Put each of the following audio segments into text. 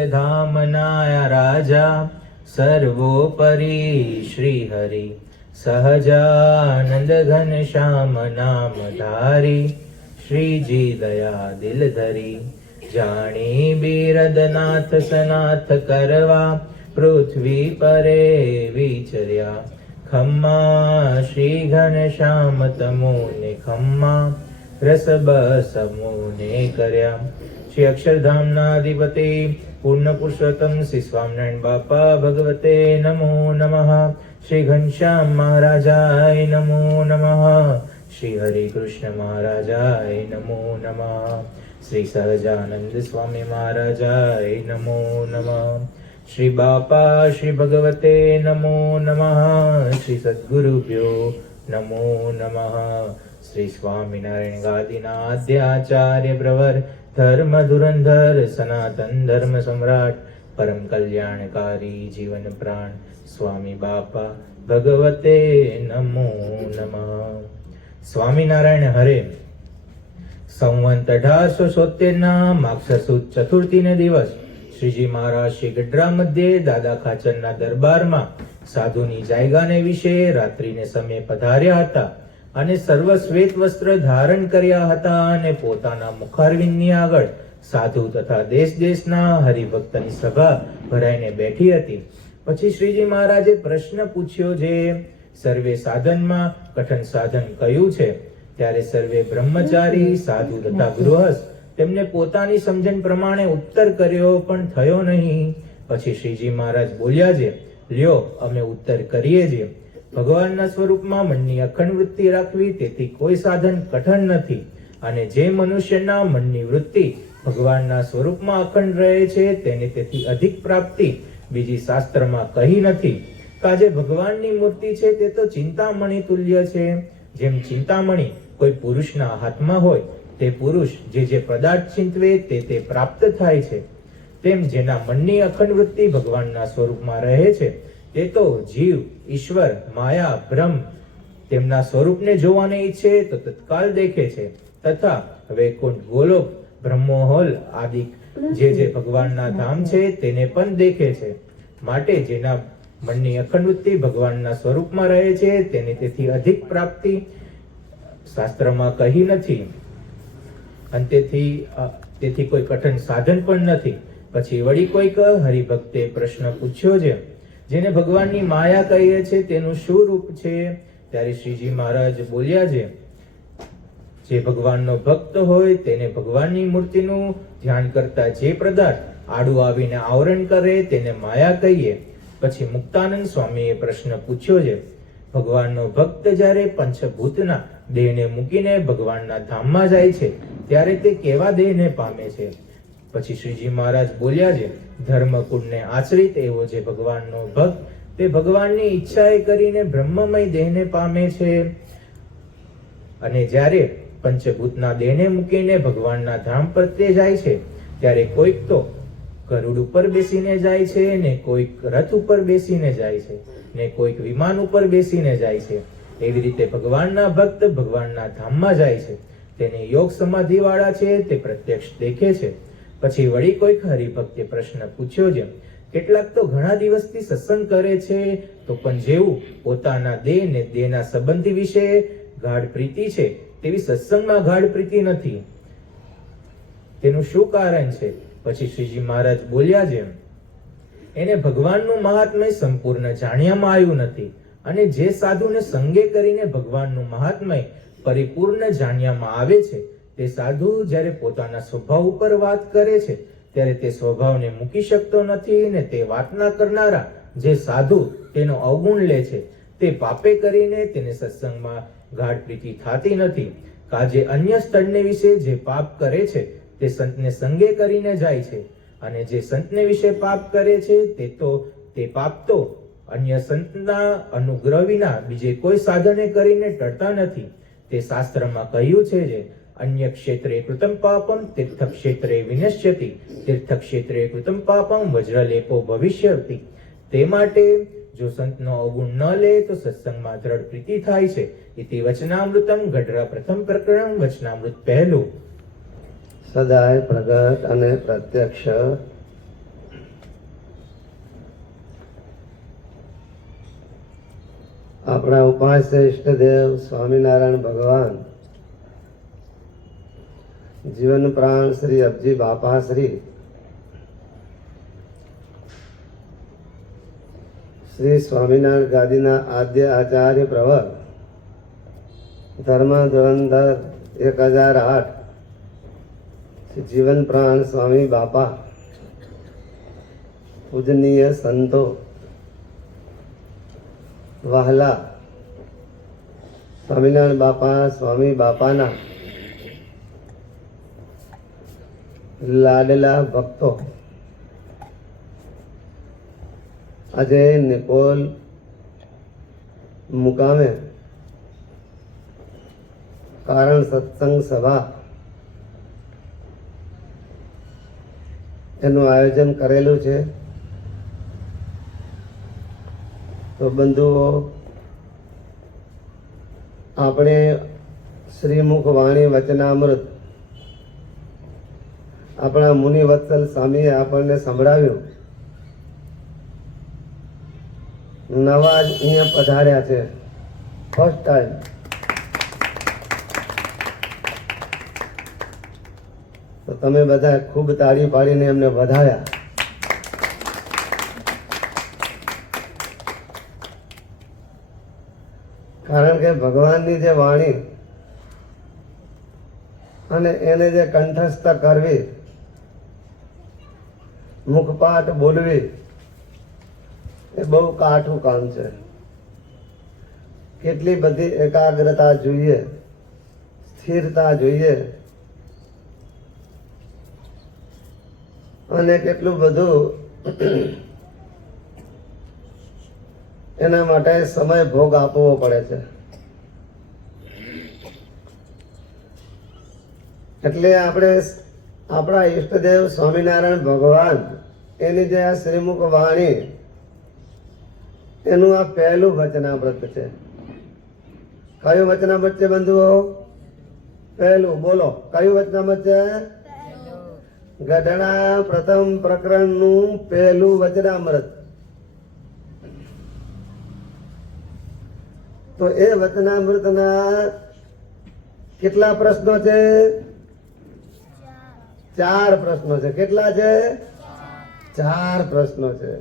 અક્ષરધામના રાજા સર્વોપરી શ્રી હરિ સહજાનંદ ઘન શ્યામ નામ ધારી શ્રીજી દયા દિલ ધરી જાણી બિરદનાથ સનાથ કરવા પૃથ્વી પરે વિચર્યા ખમ્મા શ્રી ઘન શ્યામ તમોને ખમ્મા રસ બસ મુને કર્યા. શ્રી અક્ષરધામના અધિપતિ પૂર્ણ પુરુષોત્તમ શ્રી સ્વામિનારાયણ બાપા ભગવતે નમો નમઃ. શ્રી ઘનશ્યામ મહારાજાય નમો નમઃ. શ્રી હરિકૃષ્ણ મહારાજાય નમો નમઃ. શ્રી સહજાનંદ સ્વામી મહારાજાય નમો નમઃ. શ્રી બાપા શ્રી ભગવતે નમો નમઃ. શ્રી સદ્ગુરુભ્યો નમો નમઃ. શ્રી સ્વામિનારાયણ ગાદીના આદ્યાચાર્ય પ્રવર ધર્મ ધુરંધર સનાતન ધર્મ સમ્રાટ પરમ કલ્યાણકારી જીવન પ્રાણ સ્વામી બાપા ભગવતે નમો નમઃ. સ્વામિનારાયણ હરે. સંવંત 1876 માગસર સુદ ચતુર્થીને દિવસ શ્રીજી મહારાજ શ્રી ગઢડા મધ્યે દાદા ખાચરના દરબારમાં સાધુની જાયગાને વિશે રાત્રિને સમયે પધાર્યા હતા અને સર્વ શ્વેત વસ્ત્ર ધારણ કર્યા હતા અને પોતાના મુખારવિંદની આગળ સાધુ તથા દેશ દેશના હરિભક્તની સભા ભરાઈને બેઠી હતી. પછી શ્રીજી મહારાજે પ્રશ્ન પૂછ્યો, જે સર્વે સાધનમાં કઠણ સાધન કયું છે? ત્યારે સર્વે બ્રહ્મચારી સાધુ તથા ગૃહસ્થ તેમને પોતાની સમજણ પ્રમાણે ઉત્તર કર્યો, પણ થયો નહીં. પછી શ્રીજી મહારાજ બોલ્યા, છે લ્યો અમે ઉત્તર કરીએ છીએ. ભગવાનના સ્વરૂપમાં મનની અખંડ વૃત્તિ રાખવી તેથી કોઈ સાધન કઠણ નથી, અને જે મનુષ્યના મનની વૃત્તિ ભગવાનના સ્વરૂપમાં અખંડ રહે છે તેને તેથી અધિક પ્રાપ્તિ બીજી શાસ્ત્રમાં કહી નથી. કાજે ભગવાનની મૂર્તિ છે તે તો ચિંતામણી તુલ્ય છે. જેમ ચિંતામણી કોઈ પુરુષના હાથમાં હોય તે પુરુષ જે પદાર્થ ચિંતવે તે પ્રાપ્ત થાય છે, તેમ જેના મનની અખંડ વૃત્તિ ભગવાનના સ્વરૂપમાં રહે છે તે તો જીવ, ઈશ્વર, માયા, બ્રહ્મ તેમના સ્વરૂપને જોવાને ઈચ્છે તો તત્કાલ દેખે છે, તથા વૈકુંઠ, ગોલોક, બ્રહ્મોહલ આદિ જે ભગવાનના ધામ છે તેને પણ દેખે છે. માટે જેના મનની અખંડ વૃત્તિ ભગવાનના સ્વરૂપમાં રહે છે તેને તેથી અધિક પ્રાપ્તિ શાસ્ત્રમાં કહી નથી, અને તેથી કોઈ કઠણ સાધન પણ નથી. પછી વળી કોઈક હરિભક્તે પ્રશ્ન પૂછ્યો છે, જેને ભગવાનની માયા કહીએ છે તેનું શું રૂપ છે? ત્યારે શ્રીજી મહારાજ બોલ્યા છે, જે ભગવાનનો ભક્ત હોય તેને ભગવાનની મૂર્તિનું ધ્યાન કરતા જે પદાર્થ આડું આવીને આવરણ કરે તેને માયા કહીએ. પછી મુક્તાનંદ સ્વામીએ પ્રશ્ન પૂછ્યો છે, ભગવાનનો ભક્ત જ્યારે પંચભૂતના દેહને મૂકીને ભગવાનના ધામમાં જાય છે ત્યારે તે કેવા દેહને પામે છે? પછી શ્રીજી મહારાજ બોલ્યા છે, ધર્મકુળને આશ્રિત એવો જે ભગવાનનો ભક્ત તે ભગવાનની ઈચ્છાએ કરીને બ્રહ્મમય દેહને પામે છે. અને જ્યારે પંચભૂતના દેહને મૂકીને ભગવાનના ધામ પ્રત્યે જાય છે ત્યારે કોઈક તો ગરુડ ઉપર બેસીને જાય છે, ને કોઈક રથ ઉપર બેસીને જાય છે, ને કોઈક વિમાન ઉપર બેસીને જાય છે. એવી રીતે ભગવાનના ભક્ત ભગવાનના ધામમાં જાય છે તેને યોગ સમાધિ વાળા છે તે પ્રત્યક્ષ દેખે છે. પછી વળી કોઈક હરિભક્તે પ્રશ્ન પૂછ્યો છે, કેટલાક તો ઘણા દિવસથી સત્સંગ કરે છે તો પણ જેવું પોતાના દેહ ને દેહના સંબંધી વિશે ગાઢ પ્રીતિ છે તેવી સત્સંગમાં ગાઢ પ્રીતિ નથી, તેનું શું કારણ છે? પછી શ્રીજી મહારાજ બોલ્યા છે, એને ભગવાનનું મહાત્મય સંપૂર્ણ જાણ્યામાં આવ્યું નથી, અને જે સાધુને સંગે કરીને ભગવાનનું મહાત્મય પરિપૂર્ણ જાણ્યામાં આવે છે તે સાધુ જ્યારે પોતાના સ્વભાવ ઉપર વાત કરે છે ત્યારે તે સ્વભાવને મૂકી શકતો નથી, ને તે વાતના કરનારા જે સાધુ તેનો અવગુણ લે છે તે પાપે કરીને તેને સત્સંગમાં ગાઢ પ્રીતિ થતી નથી. કાજે અન્ય સ્થળને વિશે જે પાપ કરે છે તે સંતને સંગે કરીને જાય છે, અને જે સંતને વિશે પાપ કરે છે તે પાપ તો અન્ય સંતના અનુગ્રહ વિના બીજે કોઈ સાધને કરીને ટળતા નથી. તે શાસ્ત્રમાં કહ્યું છે જે અન્ય ક્ષેત્રે કૃતમ પાપમ તીર્થ ક્ષેત્રે વિનશ્યતિ, તીર્થ ક્ષેત્રે કૃતમ પાપમ વજ્રલેપો ભવિષ્યતિ. તે માટે જો સંતનો અવગુણ ન લે તો સત્સંગમાં દ્રઢ પ્રીતિ થાય છે. ઇતિ વચનામૃતમ ગઢડા પ્રથમ પ્રકરણ વચનામૃત પહેલું. સદાય પ્રગટ અને પ્રત્યક્ષ આપણા ઉપાસ્ય ઈષ્ટદેવ સ્વામિનારાયણ ભગવાન જીવન પ્રાણ શ્રી અબજી બાપા શ્રી સ્વામિનારાયણ ગાદીના આદ્ય આચાર્ય પ્રવર ધર્મ ધુરંધર 1008 જીવન પ્રાણ સ્વામી બાપા પૂજનીય સંતો વહાલા સ્વામિનારાયણ બાપા સ્વામી બાપાના લાડલા ભક્તો આજે નિકોલ મુકામે કારણ સત્સંગ સભા એનું આયોજન કરેલું છે. તો બંધુઓ, આપણે શ્રીમુખ વાણી વચનામૃત આપણા મુનિ વત્સલ સ્વામીએ આપણને સંભળાવ્યું. નવા જ અહીંયા પધાર્યા છે, ફર્સ્ટ ટાઈમ. તો તમે બધા ખૂબ તાળી પાડીને એમને વધાવ્યા. કારણ કે ભગવાનની જે વાણી અને એને જે કંઠસ્થ કરવી, મુખપાઠ બોલવી, એ બહુ કાઠું કામ છે. કેટલી બધી એકાગ્રતા જોઈએ, સ્થિરતા જોઈએ, અને કેટલું બધું એના માટે સમય ભોગ આપવો પડે છે. એટલે આપણે આપણા ઈષ્ટદેવ સ્વામિનારાયણ ભગવાન એની જે આ શ્રીમુખ વાણી એનું આ પહેલું વચનામૃત છે. કયું વચનામૃત છે બંધુઓ? પહેલું. બોલો, કયું વચનામૃત છે? ગઢડા પ્રથમ પ્રકરણનું પહેલું વચનામૃત. તો એ વચનામૃતના કેટલા પ્રશ્નો છે? 4 પ્રશ્નો છે. કેટલા છે? 4 પ્રશ્નો છે.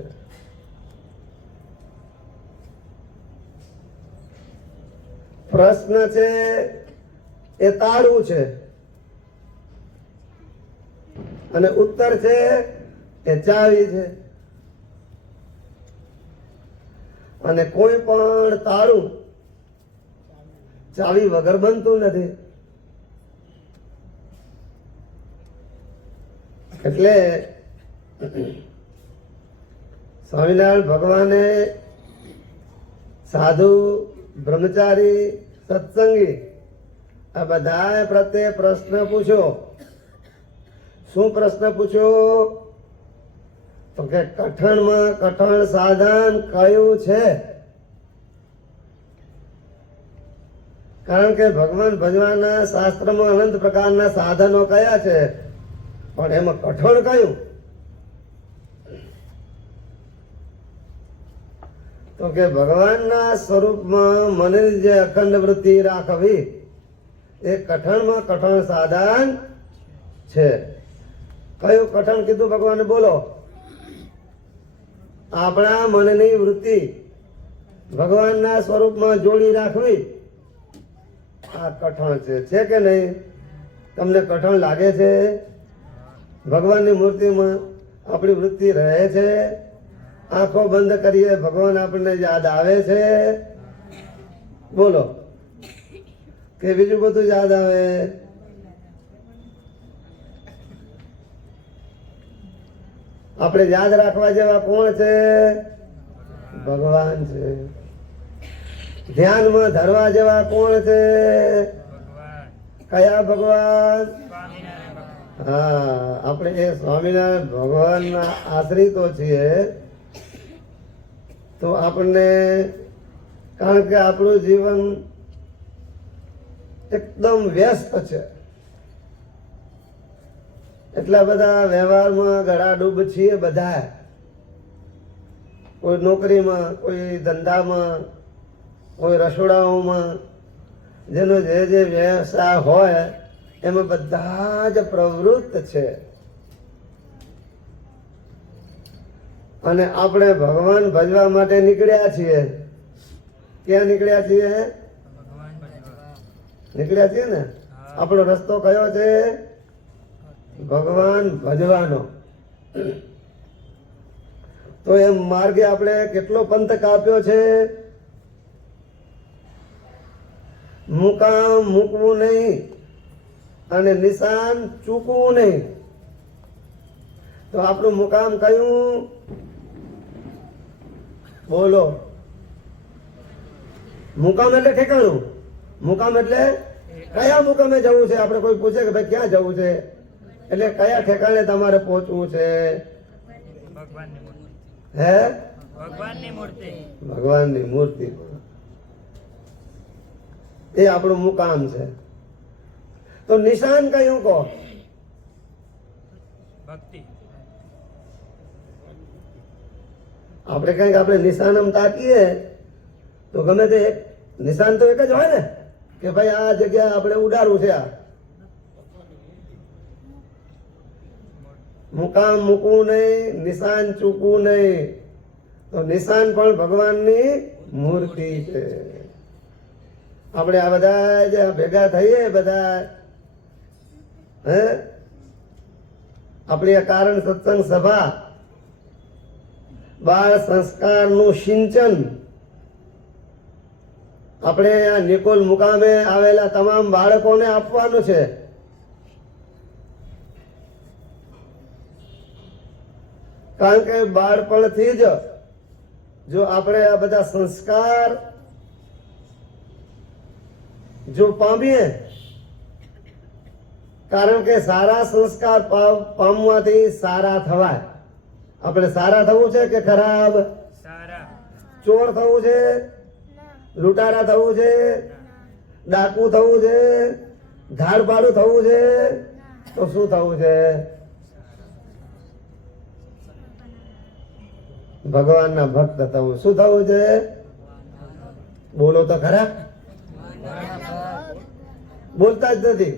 પ્રશ્ન છે એ તાળું છે અને ઉત્તર છે એ ચાવી છે. અને કોઈ પણ તાળું ચાવી વગર બનતું નથી. એટલે સ્વામિનારાયણ ભગવાને સાધુ, બ્રહ્મચારી, સત્સંગી આ બધા પ્રત્યે પ્રશ્ન પૂછ્યો. શું પ્રશ્ન પૂછ્યો? તો કે કઠણમાં કઠણ સાધન કયું છે? કારણ કે ભગવાન ભજવાના શાસ્ત્રમાં અનંત પ્રકારના સાધનો કયા છે, પણ એમાં કઠણ કયું? તો કે ભગવાનના સ્વરૂપમાં મનની જે અખંડ વૃત્તિ રાખવી એ કઠણમાં કઠણ સાધન છે. કયું કઠણ કીધું ભગવાને? બોલો. આપણા મનની વૃત્તિ ભગવાનના સ્વરૂપમાં જોડી રાખવી આ કઠણ છે કે નહીં? તમને કઠણ લાગે છે? ભગવાનની મૂર્તિમાં આપણી વૃત્તિ રહે છે? આંખો બંધ કરીએ ભગવાન આપણને યાદ આવે છે? બોલો. કે બીજું બધું યાદ આવે? આપણે યાદ રાખવા જેવા કોણ છે? ભગવાન છે. ધ્યાનમાં ધરવા જેવા કોણ છે? કયા ભગવાન? હા, આપણે એ સ્વામિનારાયણ ભગવાનના આશ્રિતો છીએ. તો આપણને, કારણ કે આપણું જીવન એકદમ વ્યસ્ત છે, એટલા બધા વ્યવહારમાં ગળાડૂબ છીએ બધા. કોઈ નોકરીમાં, કોઈ ધંધામાં, કોઈ રસોડાઓમાં જેનો જે વ્યવસાય હોય એમાં બધા જ પ્રવૃત્ત છે. અને આપણે ભગવાન ભજવા માટે નીકળ્યા છીએ. ક્યાં નીકળ્યા છીએ? નીકળ્યા છીએ ને. આપણો રસ્તો કયો છે? ભગવાન ભજવાનો. તો એ માર્ગે આપણે કેટલો પંથ કાપ્યો છે? મુકામ મૂકવું નહીં અને નિશાન ચૂકવું નહીં. તો આપણું મુકામ કયું? બોલો. મુકામ એટલે ઠેકાણું. મુકામ એટલે કયા મુકામે જવું છે? આપણે કોઈ પૂછે કે ભાઈ ક્યાં જવું છે, એટલે કયા ઠેકાણે તમારે પહોંચવું છે? હે? ભગવાનની મૂર્તિ. એ આપણું મુકામ છે. તો નિશાન કયું કહો? ભક્તિ. આપણે કઈક આપણે નિશાનમ તાકીએ તો ગમે તે નિશાન તો એક જ હોય ને કે ભાઈ આ જગ્યા આપણે ઉડાડવું છે. આ મુકામ મૂકવું નહીં, નિશાન ચૂકવું નહીં. તો નિશાન પણ ભગવાનની મૂર્તિ છે. આપણે આ બધા જે ભેગા થઈએ બધા આપણી આ કારણ સત્સંગ સભા બાળ સંસ્કારનું સિંચન આપણે આ નિકોલ મુકામે આવેલા તમામ બાળકોને આપવાનું છે. કારણ કે બાળપણથી જ જો આપણે આ બધા સંસ્કાર જો પામીએ, કારણ કે સારા સંસ્કાર પામવાથી સારા થવાય. આપણે સારા થવું છે કે ખરાબ? ચોર થવું છે, લૂંટારા થવું છે, ડાકુ થવું છે, ધાડપાડું થવું છે, તો શું થવું છે? ભગવાનના ભક્ત થવું. શું થવું છે? બોલો તો ખરા. બોલતા જ નથી.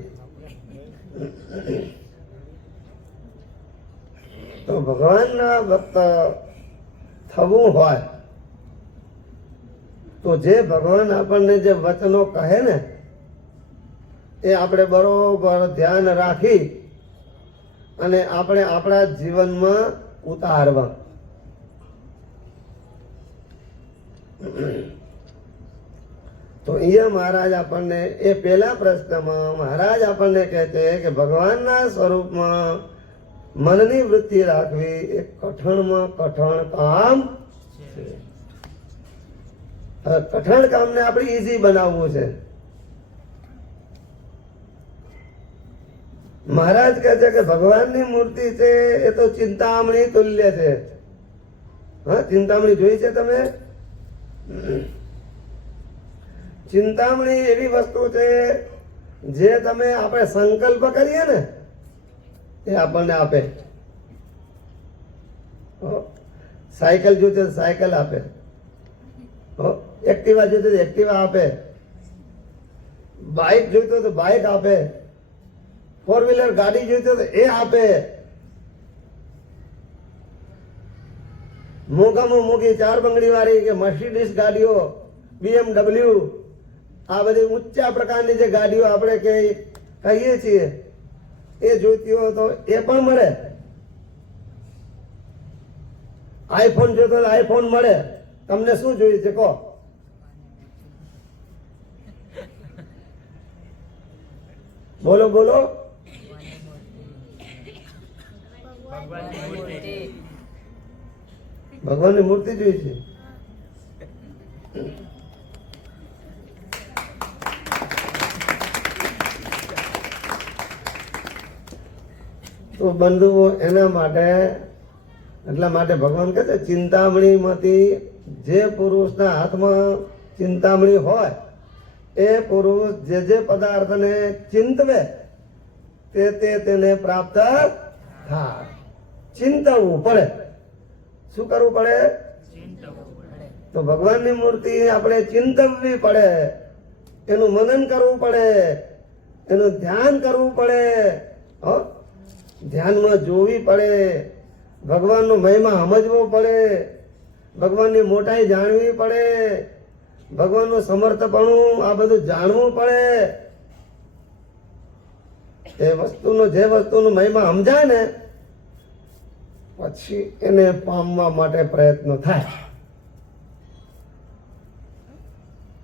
તો ભગવાનના ભક્ત થવું હોય તો જે ભગવાન આપણને જે વચનો કહે ને એ આપણે બરોબર ધ્યાન રાખી અને આપણે આપણા જીવનમાં ઉતારવા. તો અહીંયા મહારાજ આપણને એ પહેલા પ્રશ્નમાં મહારાજ આપણને કહે છે કે ભગવાનના સ્વરૂપમાં મનની વૃત્તિ રાખવી એ કઠણમાં કઠણ કામ છે. કઠણ કામને આપણે ઈઝી બનાવવું છે. મહારાજ કહે છે કે ભગવાનની મૂર્તિ છે એ તો ચિંતામણી તુલ્ય છે. હા, ચિંતામણી જોઈ છે તમે? ચિંતામણી એવી વસ્તુ છે જે તમે આપણે સંકલ્પ કરીએ ને એ આપણને આપે. સાયકલ જોઈતી તો સાયકલ આપે, એક્ટિવા જોઈતી તો એક્ટિવા આપે, બાઇક જોઈતો તો બાઇક આપે, ફોર વ્હીલર ગાડી જોઈતો તો એ આપે. મોંઘામાં મોંઘી 4 બંગડી વાળી કે મર્સિડીઝ ગાડીઓ, BMW, આ બધી ઊંચા પ્રકારની જે ગાડીઓ આપણે કહીએ છીએ એ જોઈતી હોય તો એ પણ મળે. આઈફોન જોઈતો તો આઈફોન મળે. તમને શું જોઈએ છે કહો? બોલો બોલો. ભગવાનની મૂર્તિ જોઈ છે. તો બંધુઓ એના માટે એટલા માટે ભગવાન કહે છે ચિંતામણીમાંથી જે પુરુષના હાથમાં ચિંતામણી હોય એ પુરુષ જે પદાર્થને ચિંતવે તેને પ્રાપ્ત થાય. ચિંતવવું પડે. શું કરવું પડે? તો ભગવાનની મૂર્તિ આપણે ચિંતવવી પડે, એનું મનન કરવું પડે, એનું ધ્યાન કરવું પડે, હો ધ્યાનમાં જોવી પડે, ભગવાનનો મહિમા સમજવો પડે, ભગવાનની મોટાઈ જાણવી પડે, ભગવાનનું સમર્થપણું આ બધું જાણવું પડે. એ વસ્તુનો જે વસ્તુનો મહિમા સમજાય ને પછી એને પામવા માટે પ્રયત્ન થાય.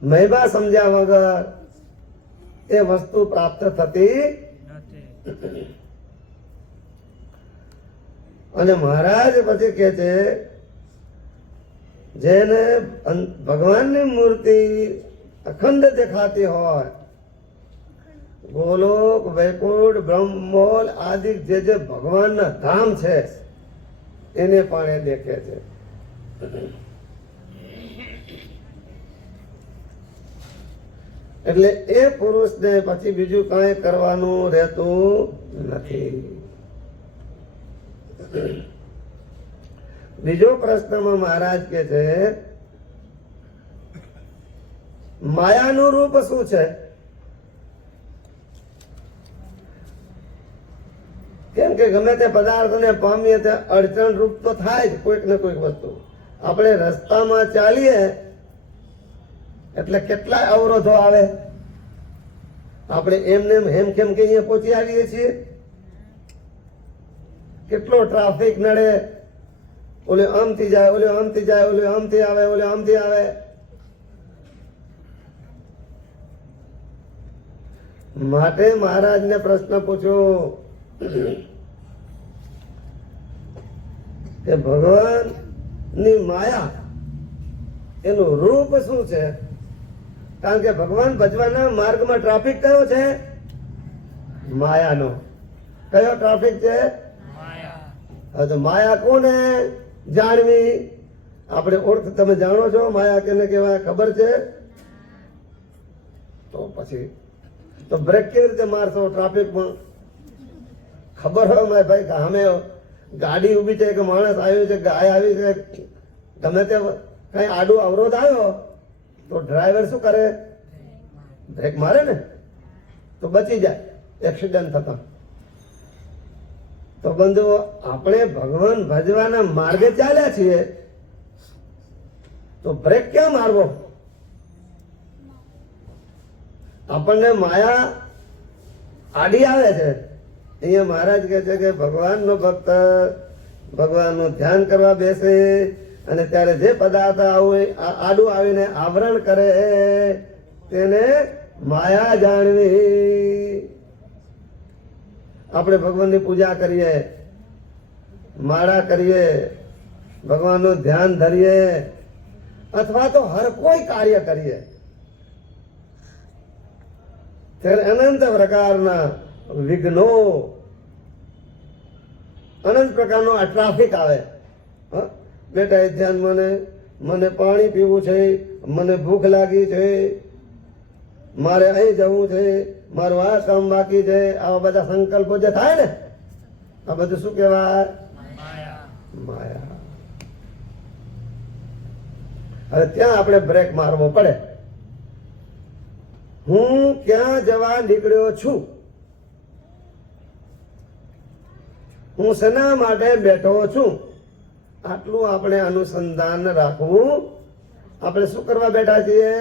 મહિમા સમજ્યા વગર એ વસ્તુ પ્રાપ્ત થતી નથી. અને મહારાજ પછી કે છે જેને ભગવાનની મૂર્તિ અખંડ દેખાતી હોય, ગોલોક, વૈકુંઠ, બ્રહ્મોલ આદિ જે જે ભગવાનના ધામ છે એને પણ એ દેખે છે. એટલે એ પુરુષને પછી બીજું કઈ કરવાનું રહેતું નથી. બીજો પ્રશ્નમાં મહારાજ કે છે માયાનું રૂપ શું છે? કેમ કે ગમે તે પદાર્થને પામીએ તે અડચણ રૂપ તો થાય જ કોઈક ને કોઈક વસ્તુ. આપણે રસ્તામાં ચાલીએ એટલે કેટલાય અવરોધો આવે. આપણે એમને હેમ કેમ કે અહીંયા પહોંચી આવીએ છીએ, કેટલો ટ્રાફિક નડે, ઓલે આમથી જાય, ઓલે આમથી જાય, ઓલે આમથી આવે, ઓલે આમથી આવે. માટે મહારાજને પ્રશ્ન પૂછ્યો કે ભગવાનની માયા એનું રૂપ શું છે? કારણ કે ભગવાન ભજવાના માર્ગમાં ટ્રાફિક કયો છે? માયાનો. કયો ટ્રાફિક છે? હવે તો માયા કોને જાણવી? આપણે ઓળખ, તમે જાણો છો માયા કેને કહેવાય? ખબર છે? તો પછી તો બ્રેક કેવી રીતે મારશો ટ્રાફિકમાં? ખબર હોય મારે ભાઈ સામે ગાડી ઊભી છે કે માણસ આવ્યો છે, ગાય આવી છે, ગમે તે કઈ આડું અવરોધ આવ્યો તો ડ્રાઈવર શું કરે? બ્રેક મારે ને, તો બચી જાય એક્સિડન્ટ થતા. તો બંધુઓ, આપણે ભગવાન ભજવાના માર્ગે ચાલ્યા છીએ તો બ્રેક ક્યાં મારવો? આપણને માયા આડી આવે છે. અહીંયા મહારાજ કહે છે કે ભગવાનનો ભક્ત ભગવાનનું ધ્યાન કરવા બેસે અને ત્યારે જે પદાર્થ આડું આવીને આવરણ કરે તેને માયા જાણવી. આપણે ભગવાનની પૂજા કરીએ, માળા કરીએ, ભગવાનનું ધ્યાન ધરીએ અથવા તો હર કોઈ કાર્ય કરીએ ત્યારે અનંત પ્રકારના વિઘ્નો, અનંત પ્રકારનો આ ટ્રાફિક આવે. બેટા એ ધ્યાન, મને પાણી પીવું છે, મને ભૂખ લાગી છે, મારે અહીં જવું છે, મારું આ કામ બાકી છે, આવા બધા સંકલ્પો જે થાય ને આ બધું શું કહેવાય? માયા. હવે ત્યાં આપણે બ્રેક મારવો પડે. હું ક્યાં જવા નીકળ્યો છું? હું શેના માટે બેઠો છું? આટલું આપણે અનુસંધાન રાખવું. આપણે શું કરવા બેઠા છીએ?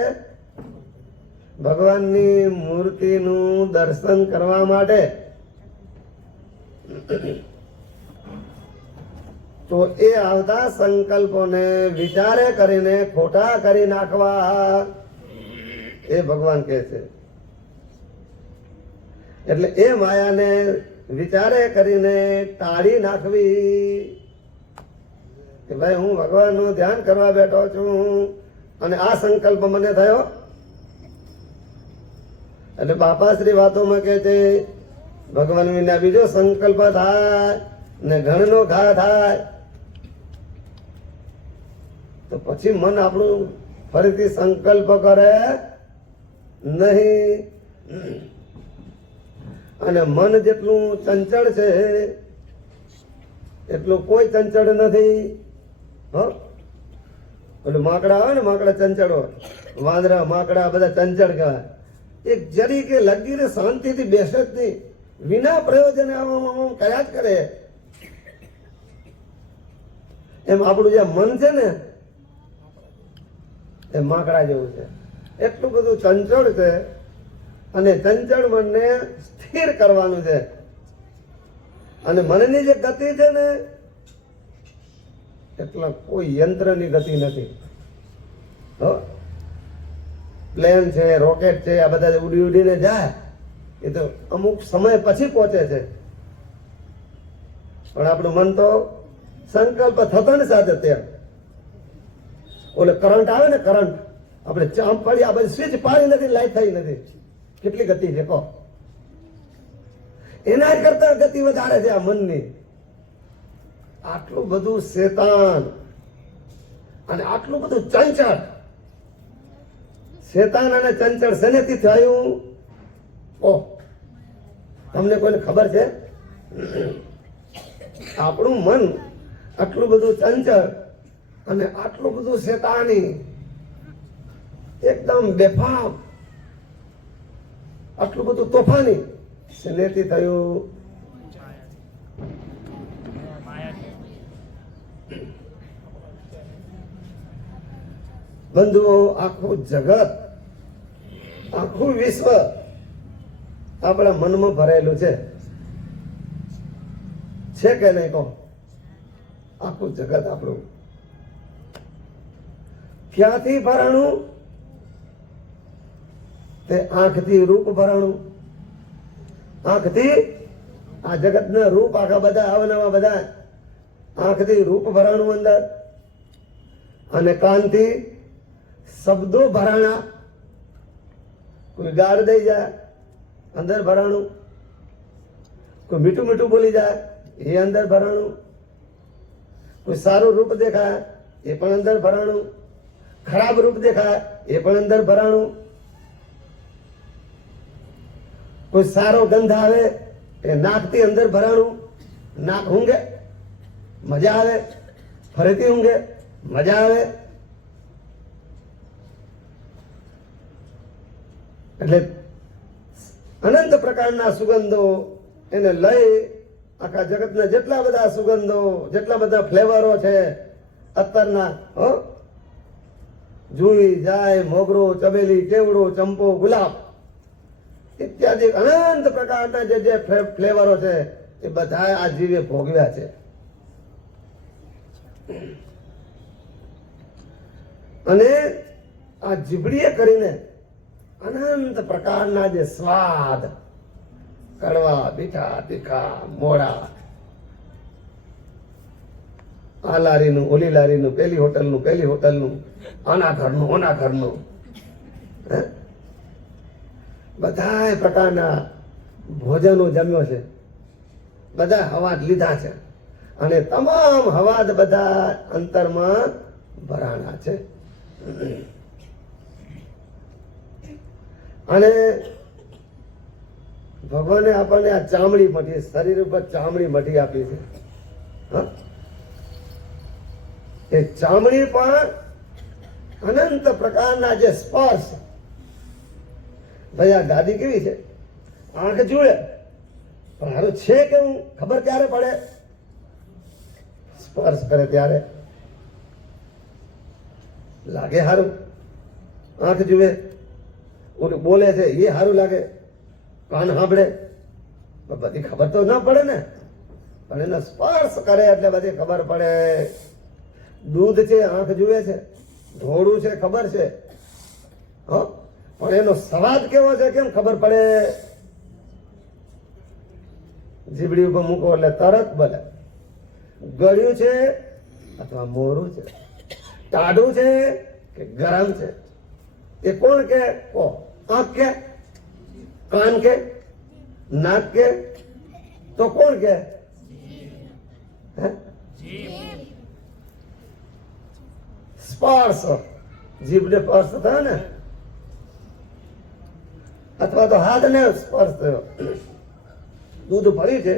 ભગવાનની મૂર્તિનું દર્શન કરવા માટે. તો એ આવતા સંકલ્પોને વિચારે કરીને ખોટા કરી નાખવા, એ ભગવાન કહે છે. એટલે એ માયાને વિચારે કરીને ટાળી નાખવી કે ભાઈ હું ભગવાનનું ધ્યાન કરવા બેઠો છું અને આ સંકલ્પ મને થયો. એટલે બાપાશ્રી વાતોમાં કહે છે ભગવાન વિના બીજો સંકલ્પ થાય ને ઘણનો ઘા થાય તો પછી મન આપણું ફરીથી સંકલ્પ કરે નહીં. અને મન જેટલું ચંચળ છે એટલું કોઈ ચંચળ નથી. એટલે માકડા આવે ને, માકડા ચંચળો, વાંદરા માકડા બધા ચંચળ કહેવાય. એક જરી કે લગી ને શાંતિથી બેસે જ નહીં, વિના પ્રયોજને આમ કર્યા જ કરે. એમ આપણું જે મન છે ને એ માકડા જેવું છે, એટલું બધું ચંચળ છે. અને ચંચળ મનને સ્થિર કરવાનું છે. અને મનની જે ગતિ છે ને એટલા કોઈ યંત્રની ગતિ નથી. પ્લેન છે, રોકેટ છે, આ બધા ઉડી ઉડીને જાય એ તો અમુક સમય પછી પહોંચે છે. પણ આપણું મન તો સંકલ્પ થતો ને સાથે ત્યાં ઓલે કરંટ આવે ને, કરંટ આપણે ચાંપ પડી, આ બધી સ્વિચ પાડી નથી, લાઈટ થઈ નથી, કેટલી ગતિ છે કહો. એના કરતા ગતિ વધારે છે આ મનની. આટલું બધું શેતાન અને આટલું બધું ચંચળ. શેતાન અને ચંચળ શેનેથી થયું? ઓહ, તમને કોઈને ખબર છે? આપણું મન આટલું બધું ચંચળ અને આટલું બધું શેતાની, એકદમ બેફામ, આટલું બધું તોફાની શેનેથી થયું? બંધુઓ, આખું જગત, આખું વિશ્વ આપણા મનમાં ભરેલું છે કે નહીં કહો? આખું જગત આપણું ક્યાંથી ભરાણું? તે આંખથી રૂપ ભરાણું. આંખથી આ જગતના રૂપ આખા બધા અવનવા બધા આંખથી રૂપ ભરાણું અંદર. અને કાનથી શબ્દો ભરાણા. કોઈ ગાળ દઈ જાય અંદર ભરાણું, કોઈ મીઠું મીઠું બોલી જાય એ અંદર ભરાણું, કોઈ સારું રૂપ દેખાય એ પણ અંદર ભરાણું, ખરાબ રૂપ દેખાય એ પણ અંદર ભરાણું, કોઈ સારો ગંધ આવે એ નાકથી અંદર ભરાણું. નાક ઊંઘે મજા આવે, ફરીથી ઊંઘે મજા આવે. એટલે અનંત પ્રકારના સુગંધો એને લઈ આખા જગતના જેટલા બધા સુગંધો, જેટલા બધા ફ્લેવરો છે અત્યારના, જુઈ, જાય, મોગરો, ચમેલી, કેવડો, ચંપો, ગુલાબ ઇત્યાદિ અનંત પ્રકારના જે ફ્લેવરો છે એ બધા આ જીવે ભોગવ્યા છે. અને આ જીભડીએ કરીને અનંત પ્રકારના જે સ્વાદ, કડવા, મીઠા, તીખા, મોડા, આ લારીનું, ઓલી લારીનું, પેલી હોટલનું, આના ઘરનું, બધા પ્રકારના ભોજનો જમ્યો છે, બધા હવાદ લીધા છે. અને તમામ હવાદ બધા અંતરમાં ભરાણા છે. અને ભગવાને આપણને આ ચામડી મઢી, શરીર ઉપર ચામડી મઢી આપી છે. એ ચામડી પણ અનંત પ્રકારના જે સ્પર્શ. ભાઈ આ ગાદી કેવી છે? આંખ જુએ પણ હારું છે કેવું ખબર ક્યારે પડે? સ્પર્શ કરે ત્યારે લાગે હારું. આંખ જુએ, ઓલું બોલે છે એ સારું લાગે, કાન સાંભળે, બધી ખબર તો ના પડે ને, પણ એનો સ્પર્શ કરે એટલે બધી ખબર પડે. દૂધ છે, આંખ જુએ છે, ધોળું છે ખબર છે, પણ એનો સ્વાદ કેવો છે કેમ ખબર પડે? જીભડી ઉપર મૂકો એટલે તરત બોલે. ગળ્યું છે અથવા મોરું છે, ટાઢું છે કે ગરમ છે, એ કોણ કે? આંખ કે, કાન કે, નાક કે, તો કોણ કે? સ્પર્શ. જીભને સ્પર્શ થયો ને, અથવા તો હાથને સ્પર્શ થયો. દૂધ ભર્યું છે,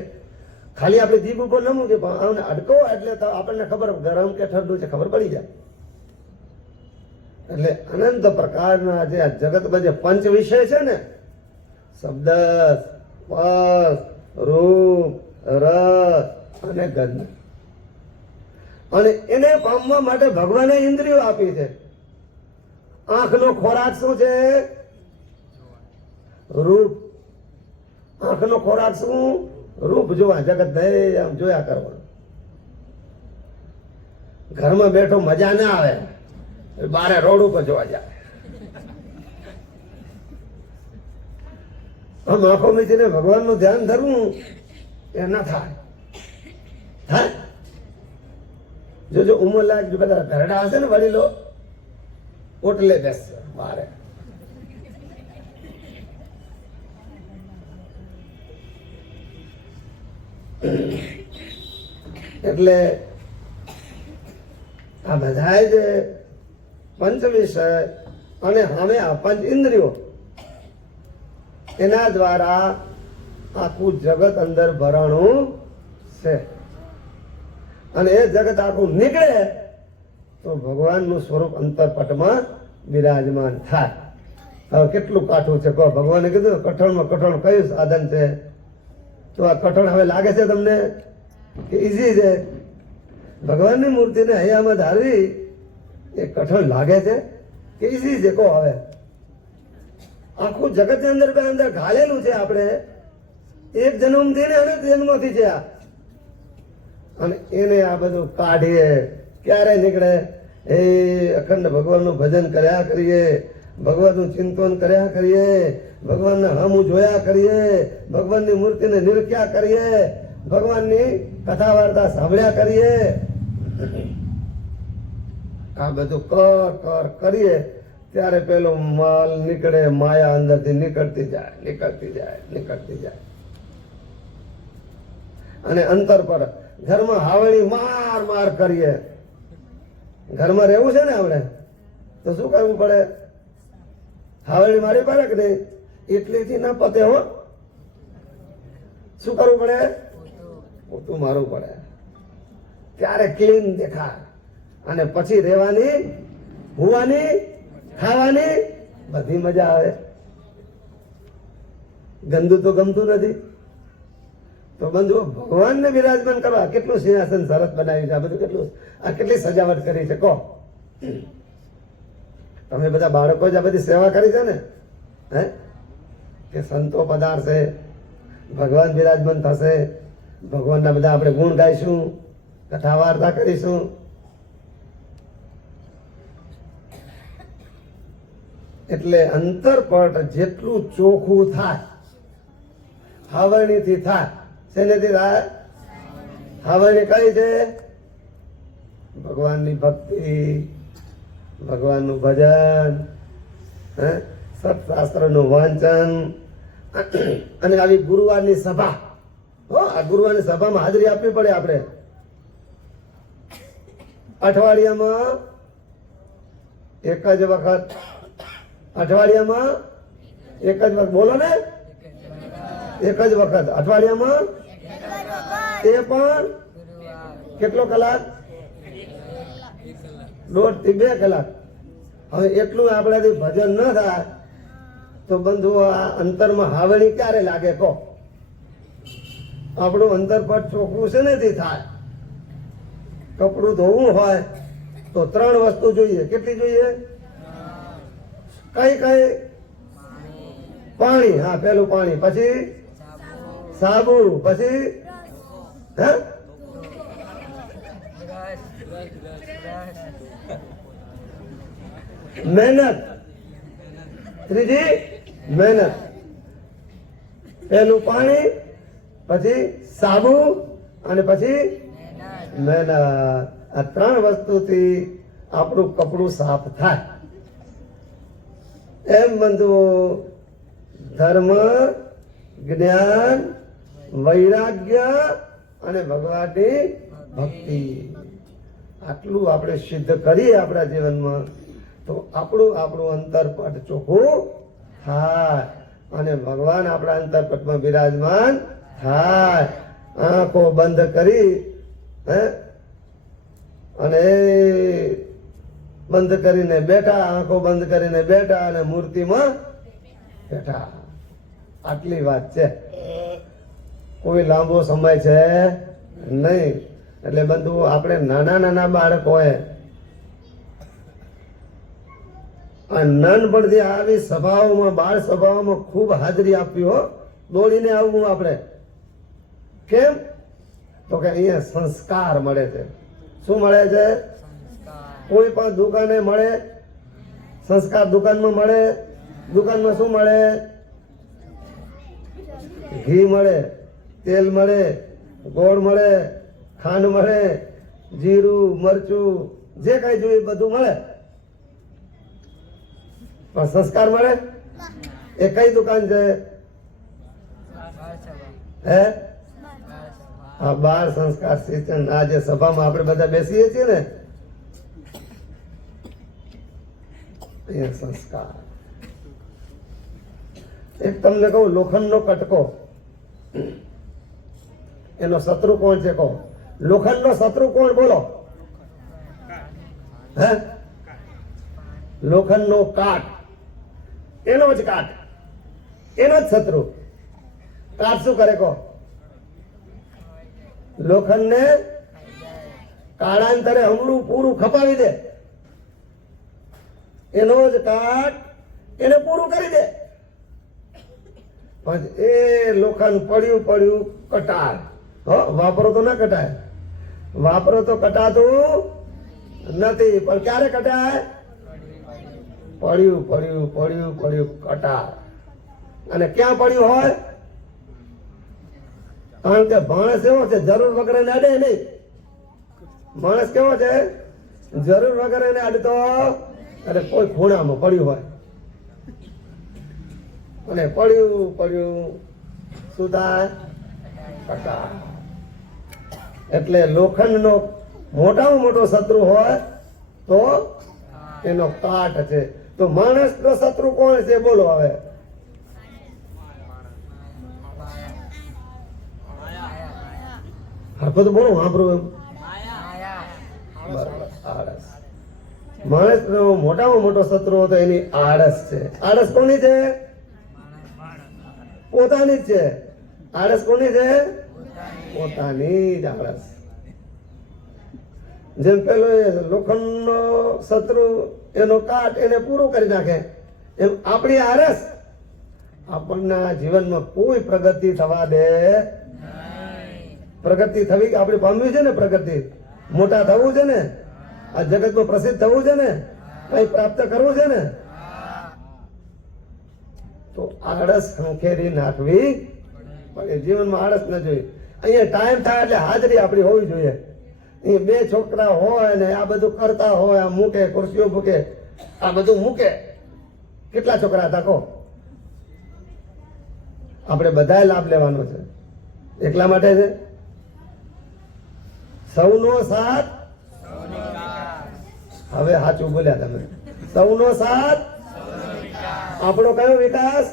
ખાલી આપણે જીભ ઉપર ન મૂકે પણ અડકો એટલે તો આપણને ખબર ગરમ કે ઠંડુ છે ખબર પડી જાય. એટલે અનંત પ્રકારના જે આ જગતમાં જે પંચ વિષય છે ને, શબ્દ, સ્પર્શ, રૂપ, રસ અને ગંધ, અને એને પામવા માટે ભગવાને ઇન્દ્રિયો આપી છે. આંખનો ખોરાક શું છે? રૂપ. આંખનો ખોરાક શું? રૂપ જોવા, જગત નહીં આમ જોયા કરવાનું. ઘરમાં બેઠો મજા ના આવે, બારે રોડ ઉપર જોવા જાય. આમ આંખો મીચીને ભગવાનનું ધ્યાન ધરવું એ ના થાય. થાય જો ઉંમર લાયક બધા ઘરડા હશે ને વડીલો, ઓટલે બેસશે બારે. એટલે આ બધા જે પંચ વિષય અને હવે આ પંચ ઇન્દ્રિયો, એના દ્વારા આખું જગત અંદર ભરાણું છે. અને એ જગત આખું નીકળે તો ભગવાનનું સ્વરૂપ અંતરપટમાં બિરાજમાન થાય. હવે કેટલું કાઠું છે કહો. ભગવાને કીધું કઠોળમાં કઠોળ કયું સાધન છે? તો આ કઠોળ હવે લાગે છે તમને કે ઈઝી છે? ભગવાનની મૂર્તિને હૈયામાં ધારવી એ કઠોળ લાગે છે કે ઈઝી છે કહો? હવે આખું જગતની અંદર ઘાલેલું છે. આપણે એક જન્મથી ને અનેક જન્મથી છે આ. અને એને આ બધું કાઢીએ ક્યારે નીકળે? એ અખંડ ભગવાનનું ભજન કર્યા કરીએ, ભગવાનનું ચિંતન કર્યા કરીએ, ભગવાનને હમું જોયા કરીએ, ભગવાનની મૂર્તિને નિરખ્યા કરીએ, ભગવાનની કથા વાર્તા સાંભળ્યા કરીએ. આ બધું કર કરીએ ત્યારે પેલો માલ નીકળે, માયા અંદરથી નીકળતી જાય. અને અંતર પર ઘરમાં હાવળી માર કરીએ. ઘરમાં રહેવું છે ને આપણે, તો શું કરવું પડે? હાવળી મારી પડે કે નહીં? એટલીથી ના પતે હો. શું કરવું પડે? પોતું મારવું પડે. ત્યારે ક્લીન દેખાય. અને પછી રહેવાની, હુવાની, ખાવાની બધી મજા આવે. ગંદુ તો ગમતું નથી. તો બંધુઓ, ભગવાનને બિરાજમાન કરવા કેટલું સિંહાસન સરસ બનાવ્યું છે. આ બધું કેટલું, આ કેટલી સજાવટ કરી છે કહો. તમે બધા બાળકો જ આ બધી સેવા કરી છે ને, હે? કે સંતો પધારશે, ભગવાન બિરાજમાન થશે, ભગવાનના બધા આપણે ગુણ ગાઈશું, કથા વાર્તા કરીશું. એટલે અંતરપટ જેટલું ચોખ્ખું થાય, હાવરણીથી થાય. શેનેથી થાય? હાવરણી કઈ છે? ભગવાનની ભક્તિ, ભગવાનનું ભજન, સત્શાસ્ત્રનું વાંચન, અને આવી ગુરુવારની સભા. આ ગુરુવારની સભામાં હાજરી આપવી પડે આપણે. અઠવાડિયામાં એક જ વખત, અઠવાડિયામાં એક જ વખત, બોલો ને, એક જ વખત અઠવાડિયામાં. એ પણ કેટલો કલાક? 1.5 થી 2 કલાક. હવે એટલું આપણાથી ભજન ન થાય તો બંધુઓ આ અંતરમાં હાવણી ક્યારે લાગે કહો? આપણું અંતરપટ ચોખ્ખું છે નથી થાય. કપડું ધોવું હોય તો 3 વસ્તુ જોઈએ. કેટલી જોઈએ? કઈ? પાણી. હા, પેલું પાણી, પછી સાબુ, પછી મહેનત. ત્રીજી મહેનત. પેલું પાણી, પછી સાબુ અને પછી મહેનત. આ 3 વસ્તુથી આપણું કપડું સાફ થાય. એમ બંધુઓ, ધર્મ, જ્ઞાન, વૈરાગ્ય અને ભગવાનની ભક્તિ, આટલું આપણે સિદ્ધ કરીએ આપણા જીવનમાં તો આપણું અંતરપટ ચોખ્ખું થાય અને ભગવાન આપણા અંતરપટમાં બિરાજમાન થાય. આંખો બંધ કરી અને બંધ કરીને બેઠા, આંખો બંધ કરીને બેઠા અને મૂર્તિમાં બેઠા. આટલી વાત છે, કોઈ લાંબો સમય છે નહીં. એટલે બધું આપણે નાના નાના બાળકોએ આ નાનપણથી આવી સભાઓમાં, બાળ સભાઓમાં ખૂબ હાજરી આપવી હો. દોડીને આવવું આપણે. કેમ? તો કે અહીંયા સંસ્કાર મળે છે. શું મળે છે? કોઈ પણ દુકાને મળે સંસ્કાર, દુકાનમાં મળે. દુકાનમાં શું મળે? ઘી મળે, તેલ મળે, ગોળ મળે, ખાંડ મળે, જીરું, મરચું, જે કઈ જોઈએ બધું મળે. પણ સંસ્કાર મળે? એ કઈ દુકાન છે? હે? આ બાળ સંસ્કાર સિંચન. આ જે સભામાં આપણે બધા બેસીએ છીએ ને, અહીંયા સંસ્કાર. એક તમને કહું, લોખંડનો કટકો, એનો શત્રુ કોણ છે? કહો. લોખંડનો શત્રુ કોણ? બોલો. હે? લોખંડનો કાટ, એનો જ કાટ, એનો જ શત્રુ. કાટ શું કરે? કહો. લોખંડને કાળાંતરે હમણું પૂરું ખપાવી દે. એનો જ કાટ એને પૂરું કરી દે. પણ એ લોખંડ પડ્યું પડ્યું કટાય. વાપરો તો ના કટાય. વાપરો તો કટાતું નથી. પણ ક્યારે કટાય? પડ્યું પડ્યું પડ્યું પડ્યું કટાય. અને ક્યાં પડ્યું હોય? કારણ કે માણસ એવો છે, જરૂર વગર એને અડે નહીં. માણસ કેવો છે? જરૂર વગર એને અડતો. અને કોઈ ખૂણામાં પડ્યું હોય અને પડ્યું પડ્યું શું થાય? કટાય. એટલે લોખંડનો મોટામાં મોટો શત્રુ હોય તો એનો કાટ છે. તો માણસનો શત્રુ કોણ છે? બોલો. હવે હરખો તો બોલો, વાપરું એમ. આળસ. માણસનો મોટામાં મોટો શત્રુ તો એની આળસ છે. આળસ કોની છે? પોતાની જ છે. આળસ કોની છે? પોતાની જ આળસ. જેમ પેલો લોખંડનો શત્રુ એનો કાટ એને પૂરું કરી નાખે, એમ આપણી આળસ આપણના જીવનમાં કોઈ પ્રગતિ થવા દે. પ્રગતિ થવી, આપણે પામવી છે ને પ્રગતિ, મોટા થવું છે ને, આ જગતમાં પ્રસિદ્ધ થવું છે ને, કઈ પ્રાપ્ત કરવું છે ને, તો આળસ ખંખેરી નાખવી પડે. જીવનમાં આળસ ન જોઈએ. અહીંયા ટાઈમ થાય એટલે હાજરી આપણી હોવી જોઈએ. અહીંયા બે છોકરા હોય ને આ બધું કરતા હોય, આ મૂકે, ખુરશીઓ મૂકે, આ બધું મૂકે. કેટલા છોકરા હતા? કહો. આપણે બધાએ લાભ લેવાનો છે. એકલા માટે છે? સૌનો સાથ. હવે સાચું બોલ્યા તમે. સૌનો સાથ. આપણો કયો વિકાસ?